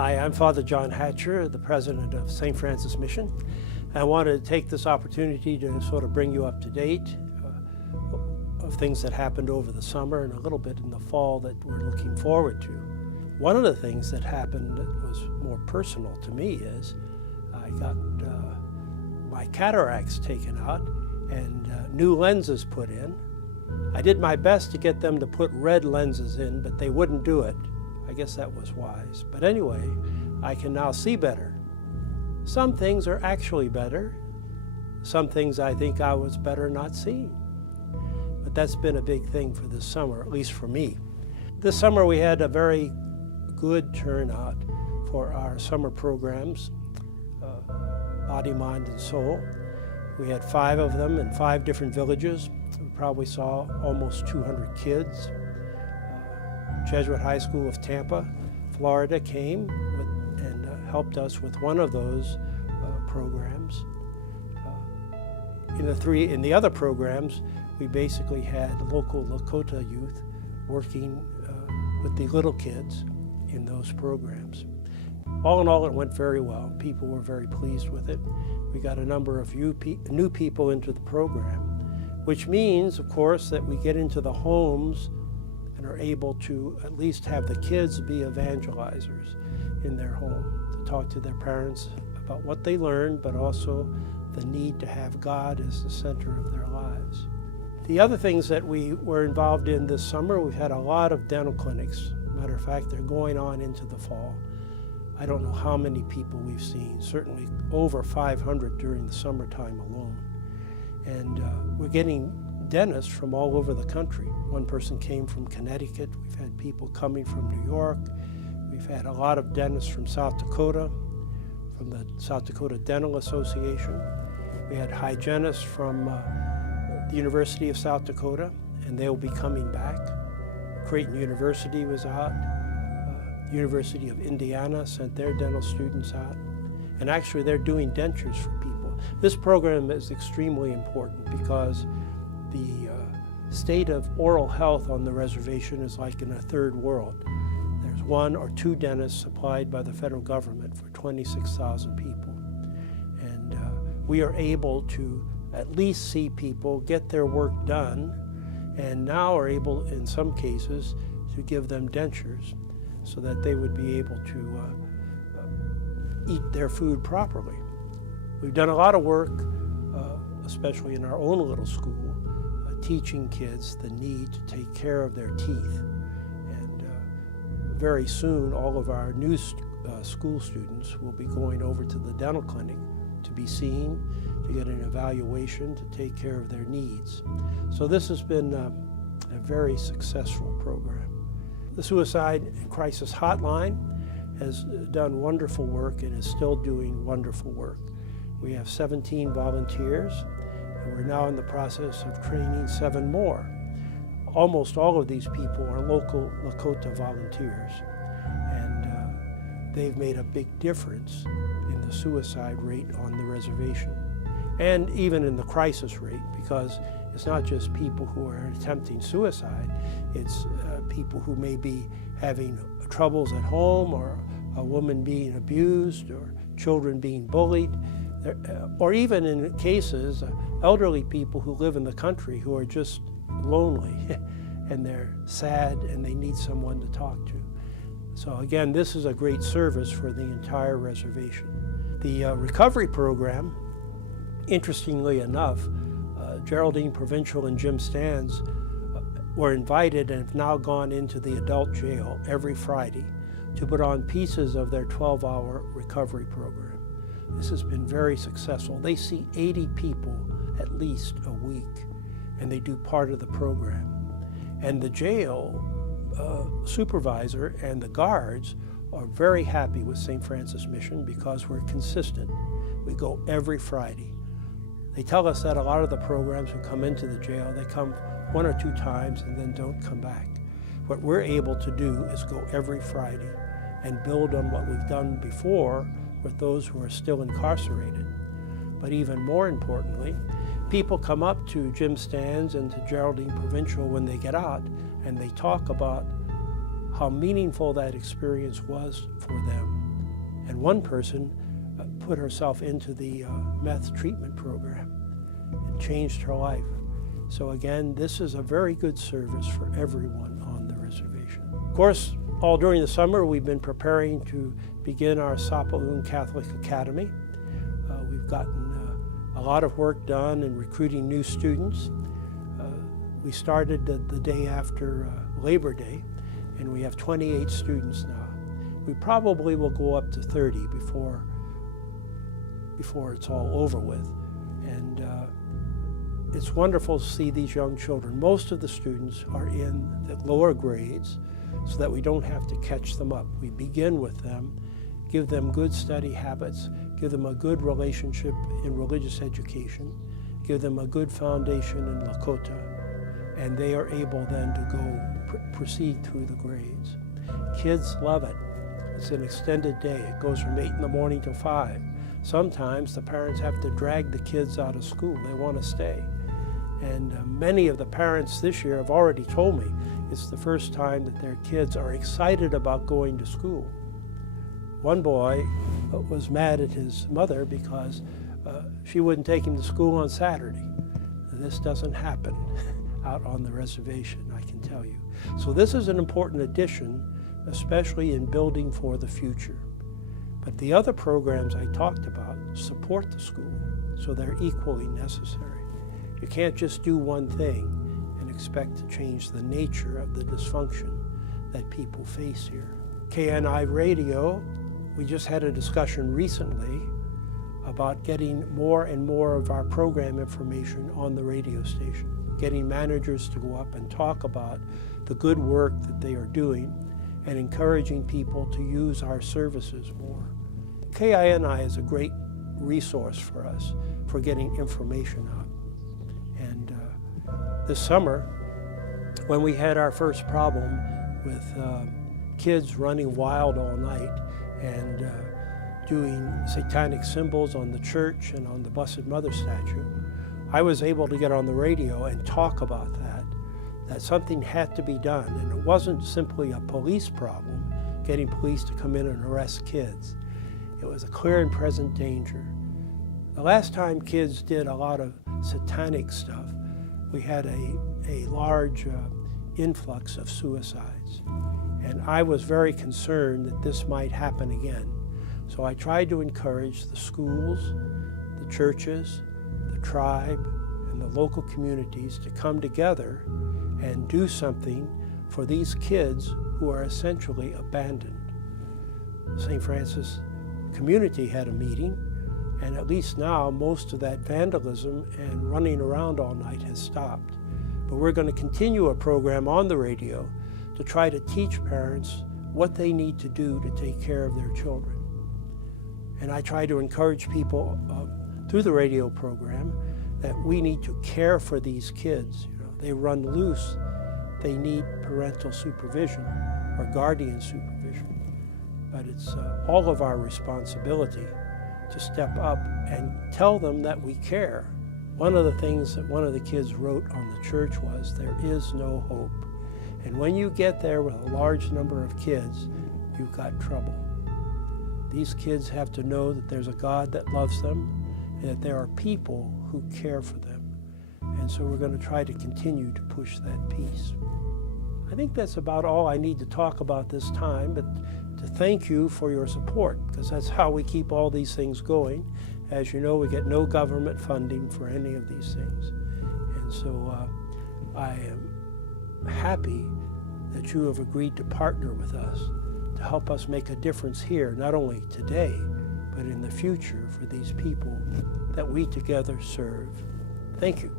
Hi, I'm Father John Hatcher, the president of St. Francis Mission. I wanted to take this opportunity to sort of bring you up to date of things that happened over the summer and a little bit in the fall that we're looking forward to. One of the things that happened that was more personal to me is I got my cataracts taken out and new lenses put in. I did my best to get them to put red lenses in, but they wouldn't do it. I guess that was wise. But anyway, I can now see better. Some things are actually better. Some things I think I was better not seeing. But that's been a big thing for this summer, at least for me. This summer we had a very good turnout for our summer programs, Body, Mind, and Soul. We had 5 of them in 5 different villages. We probably saw almost 200 kids. Jesuit High School of Tampa, Florida came and helped us with one of those programs. In the other programs, we basically had local Lakota youth working with the little kids in those programs. All in all, it went very well. People were very pleased with it. We got a number of new people into the program, which means, of course, that we get into the homes and are able to at least have the kids be evangelizers in their home, to talk to their parents about what they learned, but also the need to have God as the center of their lives. The other things that we were involved in this summer, we've had a lot of dental clinics. Matter of fact, they're going on into the fall. I don't know how many people we've seen, certainly over 500 during the summertime alone. And we're getting dentists from all over the country. One person came from Connecticut. We've had people coming from New York. We've had a lot of dentists from South Dakota, from the South Dakota Dental Association. We had hygienists from the University of South Dakota, and they'll be coming back. Creighton University was out. The University of Indiana sent their dental students out. And actually, they're doing dentures for people. This program is extremely important because the state of oral health on the reservation is like in a third world. There's 1 or 2 dentists supplied by the federal government for 26,000 people. And we are able to at least see people get their work done, and now are able, in some cases, to give them dentures so that they would be able to eat their food properly. We've done a lot of work, especially in our own little school, teaching kids the need to take care of their teeth. And very soon, all of our new school students will be going over to the dental clinic to be seen, to get an evaluation, to take care of their needs. So this has been a very successful program. The Suicide Crisis Hotline has done wonderful work and is still doing wonderful work. We have 17 volunteers, and we're now in the process of training 7 more. Almost all of these people are local Lakota volunteers, and they've made a big difference in the suicide rate on the reservation, and even in the crisis rate, because it's not just people who are attempting suicide, it's people who may be having troubles at home, or a woman being abused, or children being bullied, or even in cases, elderly people who live in the country who are just lonely and they're sad and they need someone to talk to. So again, this is a great service for the entire reservation. The recovery program, interestingly enough, Geraldine Provincial and Jim Stans were invited and have now gone into the adult jail every Friday to put on pieces of their 12-hour recovery program. This has been very successful. They see 80 people at least a week, and they do part of the program. And the jail supervisor and the guards are very happy with St. Francis Mission because we're consistent. We go every Friday. They tell us that a lot of the programs who come into the jail, they come 1 or 2 times and then don't come back. What we're able to do is go every Friday and build on what we've done before with those who are still incarcerated. But even more importantly, people come up to Jim Stans and to Geraldine Provincial when they get out, and they talk about how meaningful that experience was for them. And one person put herself into the meth treatment program. It changed her life. So again, this is a very good service for everyone on the reservation. Of course, all during the summer, we've been preparing to begin our Sapaloon Catholic Academy. We've gotten a lot of work done in recruiting new students. We started the day after Labor Day, and we have 28 students now. We probably will go up to 30 before it's all over with. And it's wonderful to see these young children. Most of the students are in the lower grades so that we don't have to catch them up. We begin with them, give them good study habits, give them a good relationship in religious education, give them a good foundation in Lakota, and they are able then to go proceed through the grades. Kids love it. It's an extended day. It goes from 8 in the morning till 5. Sometimes the parents have to drag the kids out of school. They want to stay. And many of the parents this year have already told me it's the first time that their kids are excited about going to school. One boy was mad at his mother because she wouldn't take him to school on Saturday. This doesn't happen out on the reservation, I can tell you. So this is an important addition, especially in building for the future. But the other programs I talked about support the school, so they're equally necessary. You can't just do one thing and expect to change the nature of the dysfunction that people face here. KNI Radio, we just had a discussion recently about getting more and more of our program information on the radio station, getting managers to go up and talk about the good work that they are doing and encouraging people to use our services more. KINI is a great resource for us for getting information out. And this summer, when we had our first problem with kids running wild all night and doing satanic symbols on the church and on the Blessed Mother statue, I was able to get on the radio and talk about that something had to be done. And it wasn't simply a police problem, getting police to come in and arrest kids. It was a clear and present danger. The last time kids did a lot of satanic stuff, we had a large influx of suicides. And I was very concerned that this might happen again. So I tried to encourage the schools, the churches, the tribe, and the local communities to come together and do something for these kids who are essentially abandoned. St. Francis community had a meeting, and at least now most of that vandalism and running around all night has stopped. But we're going to continue a program on the radio to try to teach parents what they need to do to take care of their children. And I try to encourage people through the radio program that we need to care for these kids. You know, they run loose. They need parental supervision or guardian supervision. But it's all of our responsibility to step up and tell them that we care. One of the things that one of the kids wrote on the church was, "There is no hope." And when you get there with a large number of kids, you've got trouble. These kids have to know that there's a God that loves them and that there are people who care for them. And so we're going to try to continue to push that piece. I think that's about all I need to talk about this time, but to thank you for your support, because that's how we keep all these things going. As you know, we get no government funding for any of these things. And so I am happy that you have agreed to partner with us to help us make a difference here, not only today, but in the future for these people that we together serve. Thank you.